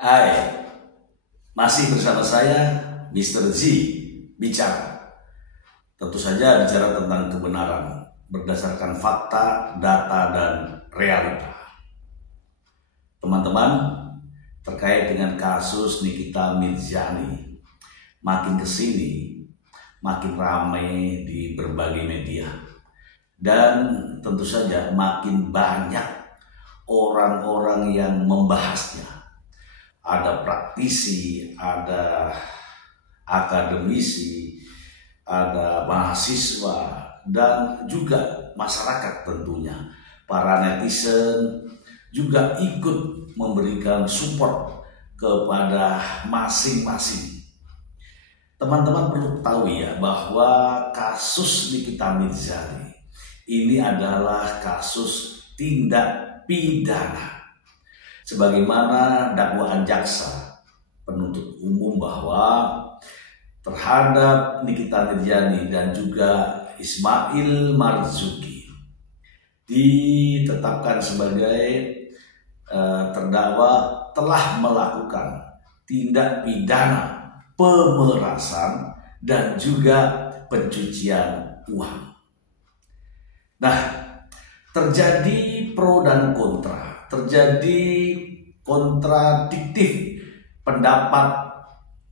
Hai, masih bersama saya Mr. Z bicara. Tentu saja bicara tentang kebenaran berdasarkan fakta, data, dan realita. Teman-teman, terkait dengan kasus Nikita Mirzani, makin kesini makin ramai di berbagai media. Dan tentu saja makin banyak orang-orang yang membahasnya. Ada praktisi, ada akademisi, ada mahasiswa, dan juga masyarakat tentunya. Para netizen juga ikut memberikan support kepada masing-masing. Teman-teman perlu tahu ya bahwa kasus Nikita Mirzani ini adalah kasus tindak pidana. Sebagaimana dakwaan jaksa penuntut umum bahwa terhadap Nikita Mirzani dan juga Ismail Marzuki ditetapkan sebagai terdakwa telah melakukan tindak pidana pemerasan dan juga pencucian uang. Nah, terjadi pro dan kontra, terjadi kontradiktif pendapat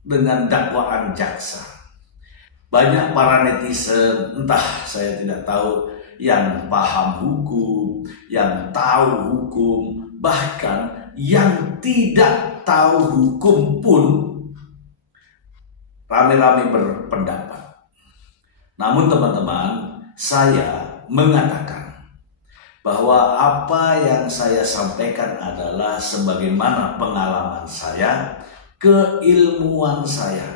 dengan dakwaan jaksa. Banyak para netizen, entah saya tidak tahu, yang paham hukum, yang tahu hukum, bahkan yang tidak tahu hukum pun rame-rame berpendapat. Namun teman-teman, saya mengatakan bahwa apa yang saya sampaikan adalah sebagaimana pengalaman saya, keilmuan saya.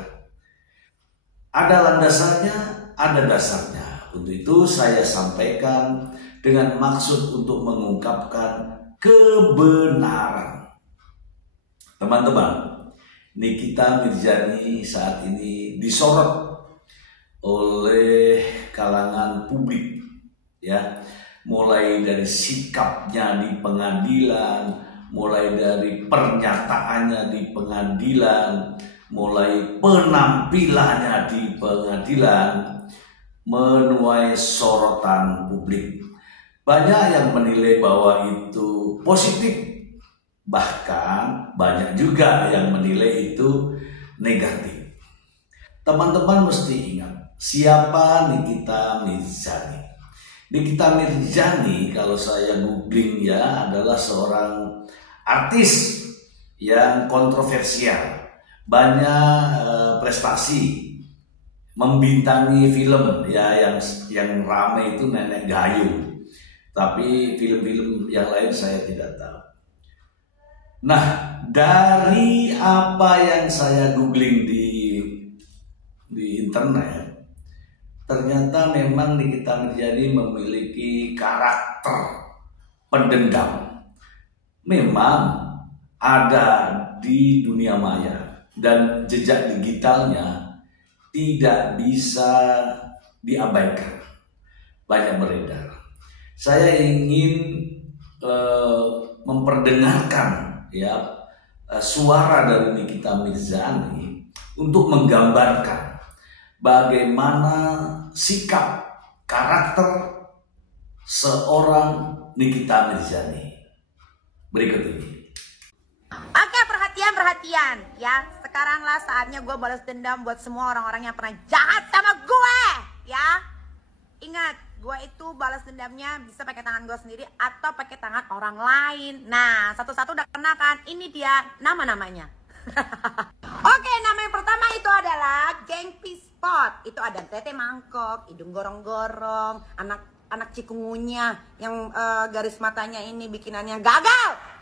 Ada landasannya, ada dasarnya. Untuk itu saya sampaikan dengan maksud untuk mengungkapkan kebenaran. Teman-teman, Nikita Mirzani saat ini disorot oleh kalangan publik, ya, mulai dari sikapnya di pengadilan, mulai dari pernyataannya di pengadilan, mulai penampilannya di pengadilan, menuai sorotan publik. Banyak yang menilai bahwa itu positif, bahkan banyak juga yang menilai itu negatif. Teman-teman mesti ingat, siapa Nikita Mirzani? Nikita Mirzani kalau saya googling ya adalah seorang artis yang kontroversial, banyak prestasi, membintangi film ya yang ramai itu Nenek Gayung, tapi film-film yang lain saya tidak tahu. Nah, dari apa yang saya googling di internet, ternyata memang Nikita Mirzani memiliki karakter pendendam. Memang ada di dunia maya dan jejak digitalnya tidak bisa diabaikan, banyak beredar. Saya ingin memperdengarkan ya suara dari Nikita Mirzani untuk menggambarkan bagaimana sikap karakter seorang Nikita Mirzani berikut ini. Oke, perhatian ya. Sekaranglah saatnya gue balas dendam buat semua orang-orang yang pernah jahat sama gue ya. Ingat, gue itu balas dendamnya bisa pakai tangan gue sendiri atau pakai tangan orang lain. Nah, satu-satu udah kena kan? Ini dia nama-namanya. Oke, nama yang pertama itu adalah Geng Pispot. Itu ada Tete Mangkok, hidung gorong-gorong, anak cikungunya yang garis matanya ini bikinannya gagal.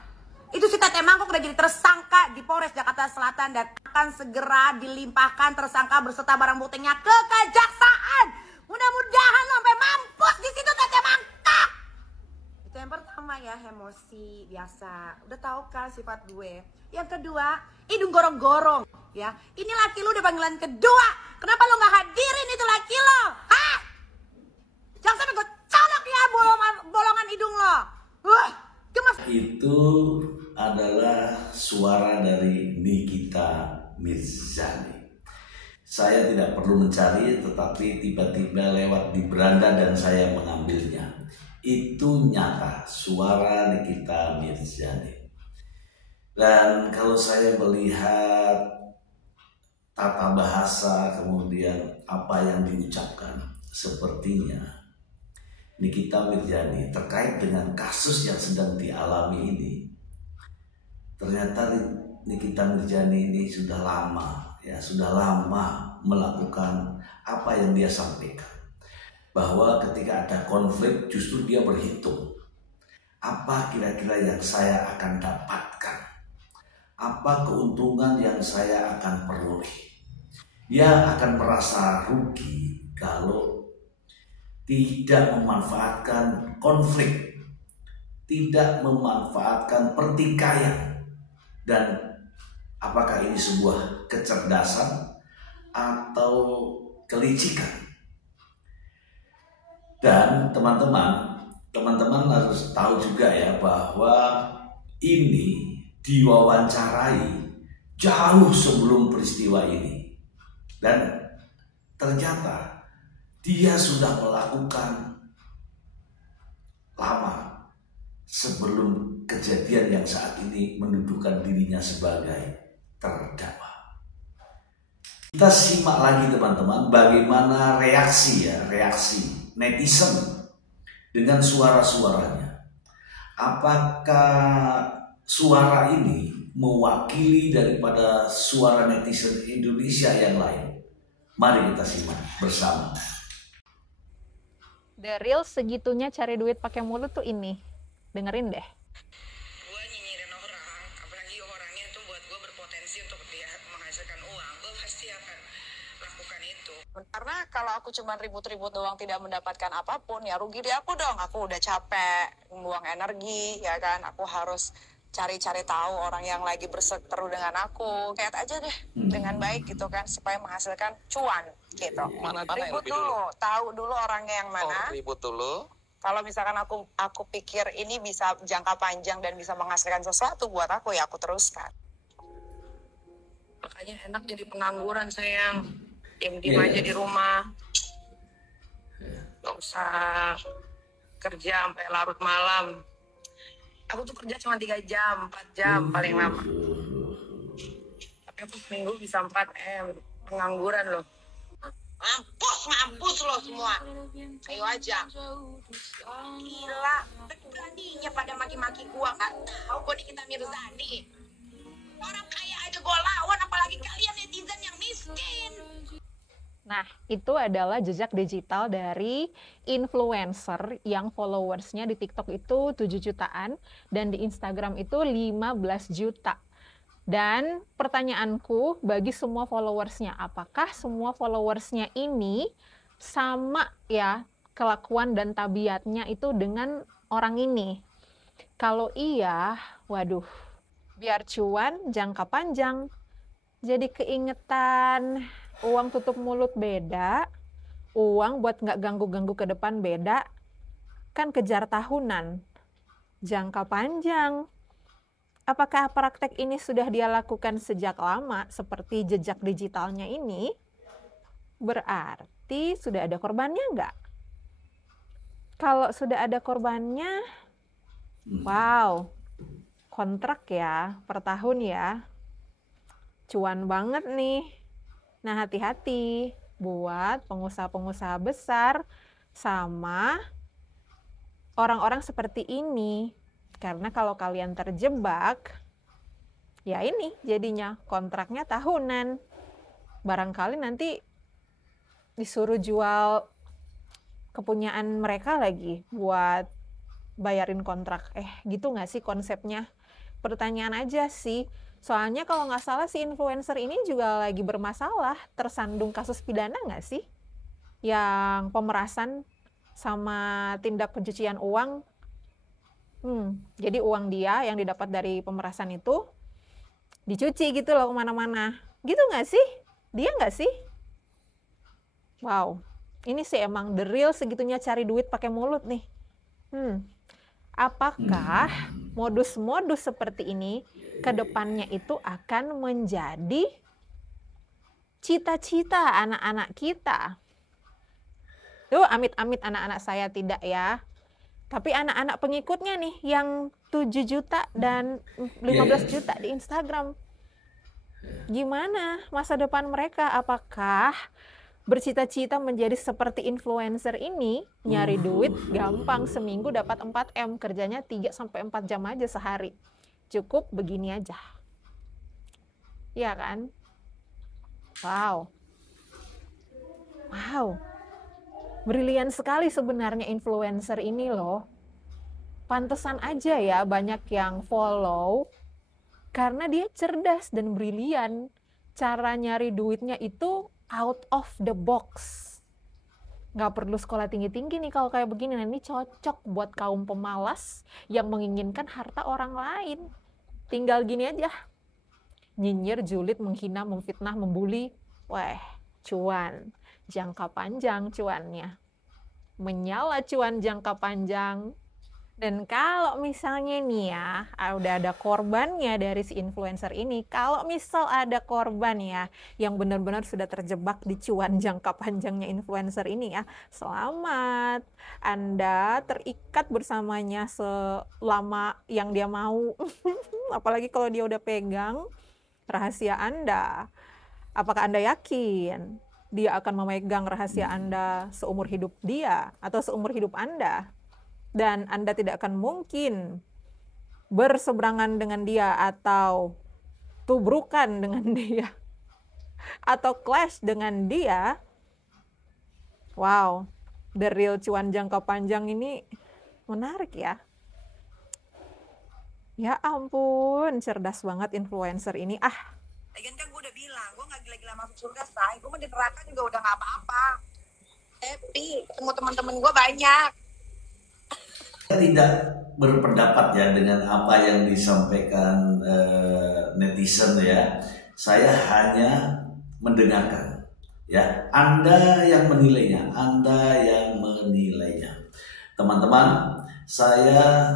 Itu si Tete Mangkok udah jadi tersangka di Polres Jakarta Selatan dan akan segera dilimpahkan tersangka berserta barang buktinya ke kejaksaan. Mudah-mudahan sampai mampus di situ Tete Mangkok. Itu yang pertama ya, emosi biasa. Udah tahu kan sifat gue. Yang kedua, hidung gorong-gorong ya. Ini laki lu udah panggilan kedua. Kenapa lu nggak hadirin itu laki lo? Hah? Jangan sampai gue colok ya bolongan hidung lo. Itu adalah suara dari Nikita Mirzani. Saya tidak perlu mencari, tetapi tiba-tiba lewat di beranda dan saya mengambilnya. Itu nyata, suara Nikita Mirzani. Dan kalau saya melihat tata bahasa, kemudian apa yang diucapkan, sepertinya Nikita Mirzani terkait dengan kasus yang sedang dialami ini. Ternyata Nikita Mirzani ini sudah lama melakukan apa yang dia sampaikan. Bahwa ketika ada konflik justru dia berhitung. Apa kira-kira yang saya akan dapatkan? Apa keuntungan yang saya akan peroleh? Dia akan merasa rugi kalau tidak memanfaatkan konflik, tidak memanfaatkan pertikaian. Dan apakah ini sebuah kecerdasan atau kelicikan? Dan teman-teman harus tahu juga ya bahwa ini diwawancarai jauh sebelum peristiwa ini. Dan ternyata dia sudah melakukan lama sebelum kejadian yang saat ini mendudukan dirinya sebagai terdakwa. Kita simak lagi teman-teman bagaimana reaksi netizen dengan suara-suaranya. Apakah suara ini mewakili daripada suara netizen Indonesia yang lain? Mari kita simak bersama. The real segitunya cari duit pakai mulut tuh ini. Dengerin deh. Gue nyinyirin orang, apalagi orangnya tuh buat gue berpotensi untuk dia menghasilkan uang, gue pasti akan lakukan itu. Karena kalau aku cuma ribut-ribut doang tidak mendapatkan apapun, ya rugi di aku dong. Aku udah capek, buang energi, ya kan. Aku harus cari-cari tahu orang yang lagi berseteru dengan aku. Lihat aja deh dengan baik gitu kan, supaya menghasilkan cuan gitu. Ribut dulu, tahu dulu orangnya yang mana. Ribut dulu. Kalau misalkan aku pikir ini bisa jangka panjang dan bisa menghasilkan sesuatu buat aku, ya aku teruskan. Makanya enak jadi pengangguran sayang. Diam-diam aja di rumah. Gak usah kerja sampai larut malam. Aku tuh kerja cuma 3 jam, 4 jam paling lama. Tapi aku seminggu bisa 4M. Pengangguran loh. Mampus lo semua. Ayo aja. Gila, beraninya pada maki-maki gua, nggak tahu gua Nikita Mirzani. Orang kaya aja gua lawan, apalagi kalian netizen yang miskin. Nah, itu adalah jejak digital dari influencer yang followersnya di TikTok itu 7 jutaan dan di Instagram itu 15 juta. Dan pertanyaanku bagi semua followersnya, apakah semua followersnya ini sama ya kelakuan dan tabiatnya itu dengan orang ini? Kalau iya, waduh, biar cuan jangka panjang. Jadi keingetan, uang tutup mulut beda, uang buat nggak ganggu-ganggu ke depan beda, kan kejar tahunan, jangka panjang. Apakah praktek ini sudah dia lakukan sejak lama seperti jejak digitalnya ini? Berarti sudah ada korbannya nggak? Kalau sudah ada korbannya, wow, kontrak ya, per tahun ya. Cuan banget nih. Nah, hati-hati buat pengusaha-pengusaha besar sama orang-orang seperti ini. Karena kalau kalian terjebak, ya ini jadinya kontraknya tahunan. Barangkali nanti disuruh jual kepunyaan mereka lagi buat bayarin kontrak. Gitu nggak sih konsepnya? Pertanyaan aja sih. Soalnya kalau nggak salah si influencer ini juga lagi bermasalah, tersandung kasus pidana nggak sih? Yang pemerasan sama tindak pencucian uang. Jadi uang dia yang didapat dari pemerasan itu dicuci gitu loh kemana-mana. Gitu nggak sih? Dia nggak sih? Wow, ini sih emang the real segitunya cari duit pakai mulut nih. Apakah modus-modus seperti ini ke depannya itu akan menjadi cita-cita anak-anak kita? Tuh, amit-amit anak-anak saya tidak ya. Tapi anak-anak pengikutnya nih yang 7 juta dan 15 juta di Instagram. Gimana masa depan mereka? Apakah bercita-cita menjadi seperti influencer ini, nyari duit gampang, seminggu dapat 4M, kerjanya 3-4 jam aja sehari. Cukup begini aja. Ya kan? Wow. Brilian sekali sebenarnya influencer ini loh. Pantesan aja ya banyak yang follow, karena dia cerdas dan brilian. Cara nyari duitnya itu out of the box. Nggak perlu sekolah tinggi-tinggi nih kalau kayak begini. Nah, ini cocok buat kaum pemalas yang menginginkan harta orang lain. Tinggal gini aja. Nyinyir, julid, menghina, memfitnah, membuli. Wah, cuan. Jangka panjang cuannya. Menyala cuan jangka panjang. Dan kalau misalnya nih ya, udah ada korbannya dari si influencer ini. Kalau misal ada korban ya, yang benar-benar sudah terjebak di cuan jangka panjangnya influencer ini ya, selamat. Anda terikat bersamanya selama yang dia mau. Apalagi kalau dia udah pegang rahasia Anda. Apakah Anda yakin dia akan memegang rahasia Anda seumur hidup dia atau seumur hidup Anda? Dan Anda tidak akan mungkin berseberangan dengan dia atau tubrukan dengan dia atau clash dengan dia. Wow, the real cuan jangka panjang ini menarik ya. Ya ampun, cerdas banget influencer ini. Lagian kan gue udah bilang, gue gak gila-gila masuk surga, say. Gue mah di neraka juga udah gak apa-apa. Happy, ketemu teman-teman gue banyak. Saya tidak berpendapat ya dengan apa yang disampaikan netizen ya. Saya hanya mendengarkan. Ya, Anda yang menilainya, Teman-teman, saya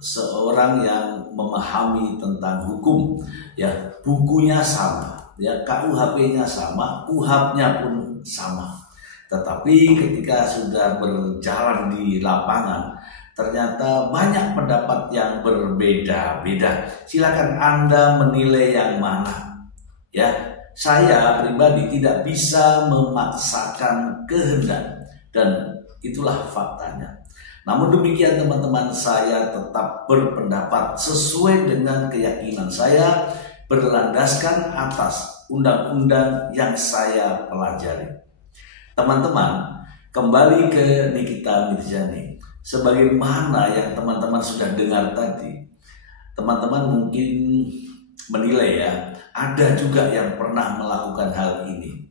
seorang yang memahami tentang hukum, ya, bukunya sama, ya, KUHP-nya sama, UHAP-nya pun sama. Tetapi ketika sudah berjalan di lapangan, ternyata banyak pendapat yang berbeda-beda. Silakan Anda menilai yang mana. Ya, saya pribadi tidak bisa memaksakan kehendak, dan itulah faktanya. Namun demikian teman-teman, saya tetap berpendapat sesuai dengan keyakinan saya, berlandaskan atas undang-undang yang saya pelajari. Teman-teman, kembali ke Nikita Mirzani. Sebagaimana yang teman-teman sudah dengar tadi, teman-teman mungkin menilai ya, ada juga yang pernah melakukan hal ini.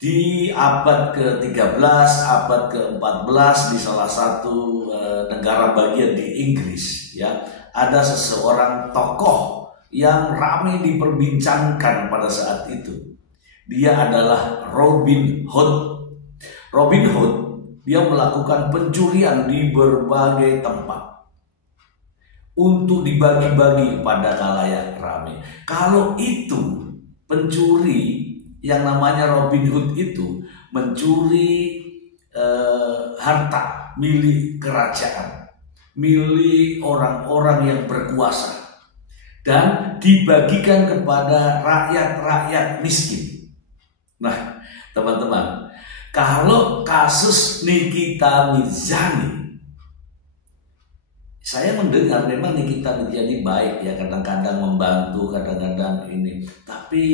Di abad ke-13, abad ke-14 di salah satu negara bagian di Inggris ya, ada seseorang tokoh yang ramai diperbincangkan pada saat itu. Dia adalah Robin Hood. Robin Hood, dia melakukan pencurian di berbagai tempat untuk dibagi-bagi pada khalayak ramai. Kalau itu pencuri yang namanya Robin Hood itu mencuri harta milik kerajaan, milik orang-orang yang berkuasa, dan dibagikan kepada rakyat-rakyat miskin. Nah, teman-teman, kalau kasus Nikita Mirzani, saya mendengar memang Nikita Mirzani baik ya, kadang-kadang membantu, kadang-kadang ini. Tapi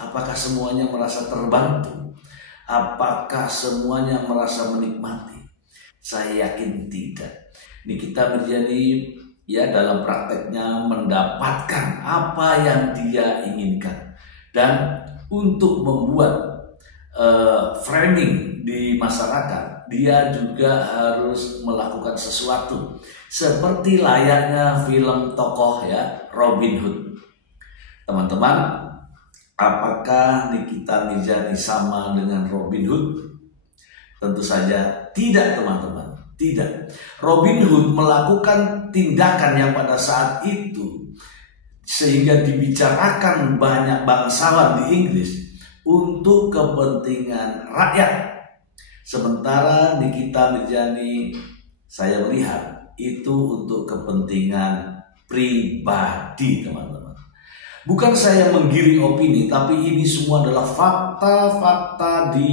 apakah semuanya merasa terbantu? Apakah semuanya merasa menikmati? Saya yakin tidak. Nikita Mirzani ya dalam prakteknya mendapatkan apa yang dia inginkan. Dan untuk membuat framing di masyarakat, dia juga harus melakukan sesuatu seperti layaknya film tokoh ya, Robin Hood. Teman-teman, apakah Nikita Mirzani sama dengan Robin Hood? Tentu saja tidak, teman-teman. Tidak. Robin Hood melakukan tindakan yang pada saat itu sehingga dibicarakan banyak bangsawan di Inggris untuk kepentingan rakyat. Sementara Nikita Mirzani saya melihat itu untuk kepentingan pribadi, teman-teman. Bukan saya menggiring opini, tapi ini semua adalah fakta-fakta di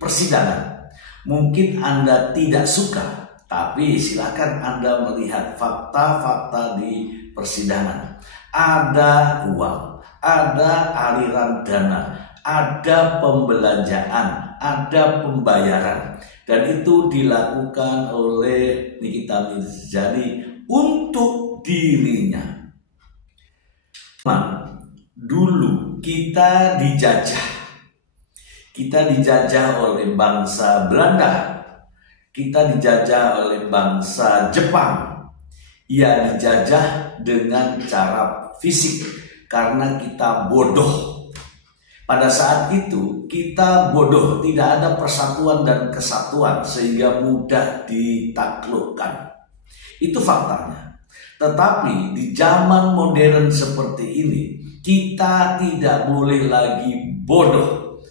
persidangan. Mungkin Anda tidak suka, tapi silakan Anda melihat fakta-fakta di persidangan. Ada uang, ada aliran dana, ada pembelanjaan, ada pembayaran. Dan itu dilakukan oleh Nikita Mirzani untuk dirinya. Dulu kita dijajah. Kita dijajah oleh bangsa Belanda. Kita dijajah oleh bangsa Jepang. Ia dijajah dengan cara fisik karena kita bodoh. Pada saat itu kita bodoh, tidak ada persatuan dan kesatuan sehingga mudah ditaklukkan. Itu faktanya. Tetapi di zaman modern seperti ini, kita tidak boleh lagi bodoh.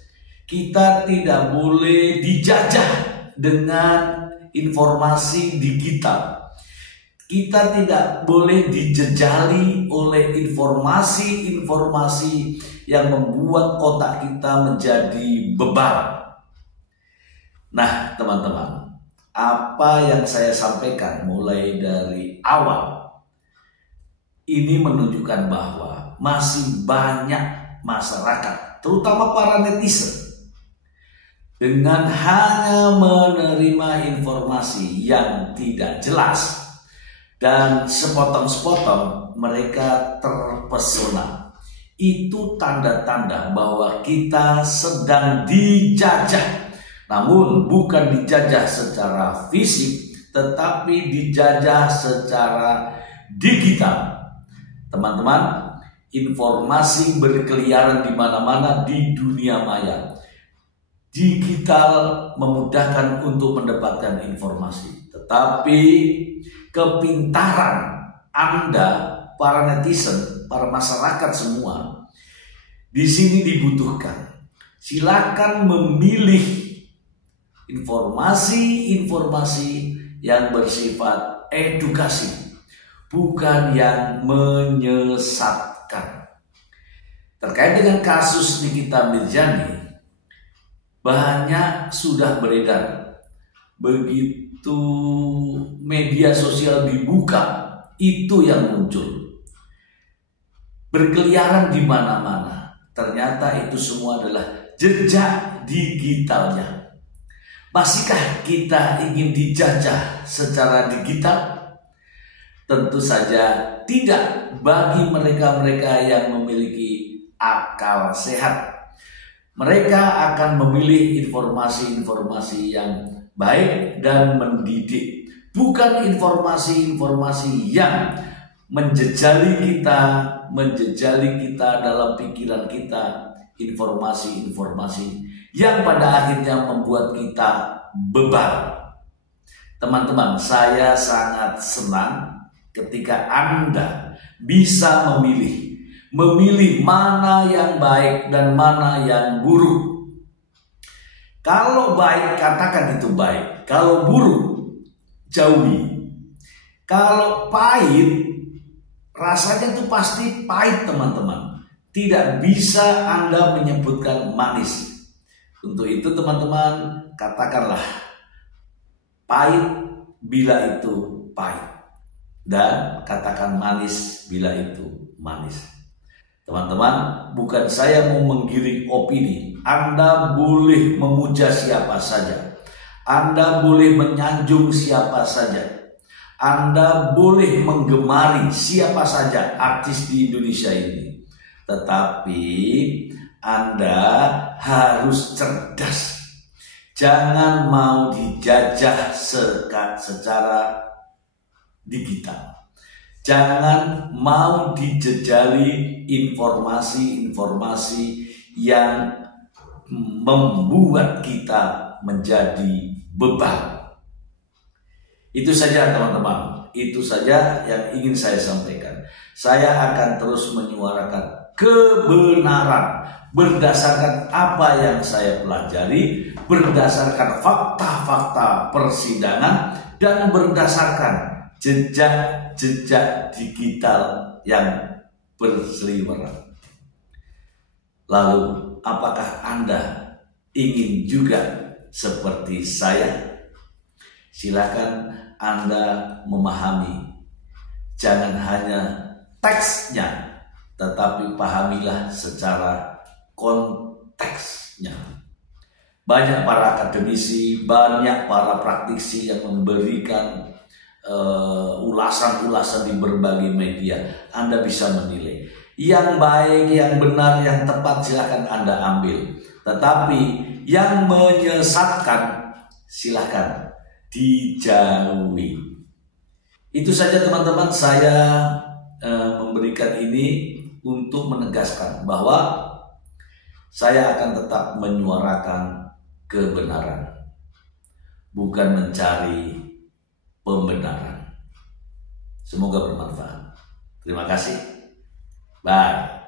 Kita tidak boleh dijajah dengan informasi digital. Kita tidak boleh dijejali oleh informasi-informasi yang membuat otak kita menjadi beban. Nah, teman-teman, apa yang saya sampaikan mulai dari awal ini menunjukkan bahwa masih banyak masyarakat, terutama para netizen, dengan hanya menerima informasi yang tidak jelas dan sepotong-sepotong mereka terpesona. Itu tanda-tanda bahwa kita sedang dijajah. Namun bukan dijajah secara fisik, tetapi dijajah secara digital. Teman-teman, informasi berkeliaran di mana-mana di dunia maya. Digital memudahkan untuk mendapatkan informasi. Tetapi kepintaran Anda, para netizen, para masyarakat semua, di sini dibutuhkan. Silakan memilih informasi-informasi yang bersifat edukasi, bukan yang menyesatkan. Terkait dengan kasus Nikita Mirzani, banyak sudah beredar. Begitu media sosial dibuka, itu yang muncul. Berkeliaran di mana-mana. Ternyata itu semua adalah jejak digitalnya. Masihkah kita ingin dijajah secara digital? Tentu saja tidak bagi mereka-mereka yang memiliki akal sehat. Mereka akan memilih informasi-informasi yang baik dan mendidik, bukan informasi-informasi yang menjejali kita dalam pikiran kita, informasi-informasi yang pada akhirnya membuat kita bebal. Teman-teman, saya sangat senang ketika Anda bisa memilih mana yang baik dan mana yang buruk. Kalau baik, katakan itu baik. Kalau buruk, jauhi. Kalau pahit, rasanya itu pasti pahit, teman-teman. Tidak bisa Anda menyebutkan manis. Untuk itu, teman-teman, katakanlah pahit bila itu pahit. Dan katakan manis bila itu manis. Teman-teman, bukan saya mau menggiring opini. Anda boleh memuja siapa saja. Anda boleh menyanjung siapa saja. Anda boleh menggemari siapa saja artis di Indonesia ini. Tetapi Anda harus cerdas. Jangan mau dijajah secara digital. Jangan mau dijejali informasi-informasi yang membuat kita menjadi beban. Itu saja teman-teman, itu saja yang ingin saya sampaikan. Saya akan terus menyuarakan kebenaran berdasarkan apa yang saya pelajari, berdasarkan fakta-fakta persidangan, dan berdasarkan jejak-jejak digital yang berseliweran. Lalu, apakah Anda ingin juga seperti saya? Silakan Anda memahami. Jangan hanya teksnya, tetapi pahamilah secara konteksnya. Banyak para akademisi, banyak para praktisi yang memberikan ulasan-ulasan di berbagai media. Anda bisa menilai. Yang baik, yang benar, yang tepat silakan Anda ambil. Tetapi yang menyesatkan silakan dijauhi. Itu saja teman-teman, saya memberikan ini untuk menegaskan bahwa saya akan tetap menyuarakan kebenaran, bukan mencari pembenaran. Semoga bermanfaat. Terima kasih. Bye.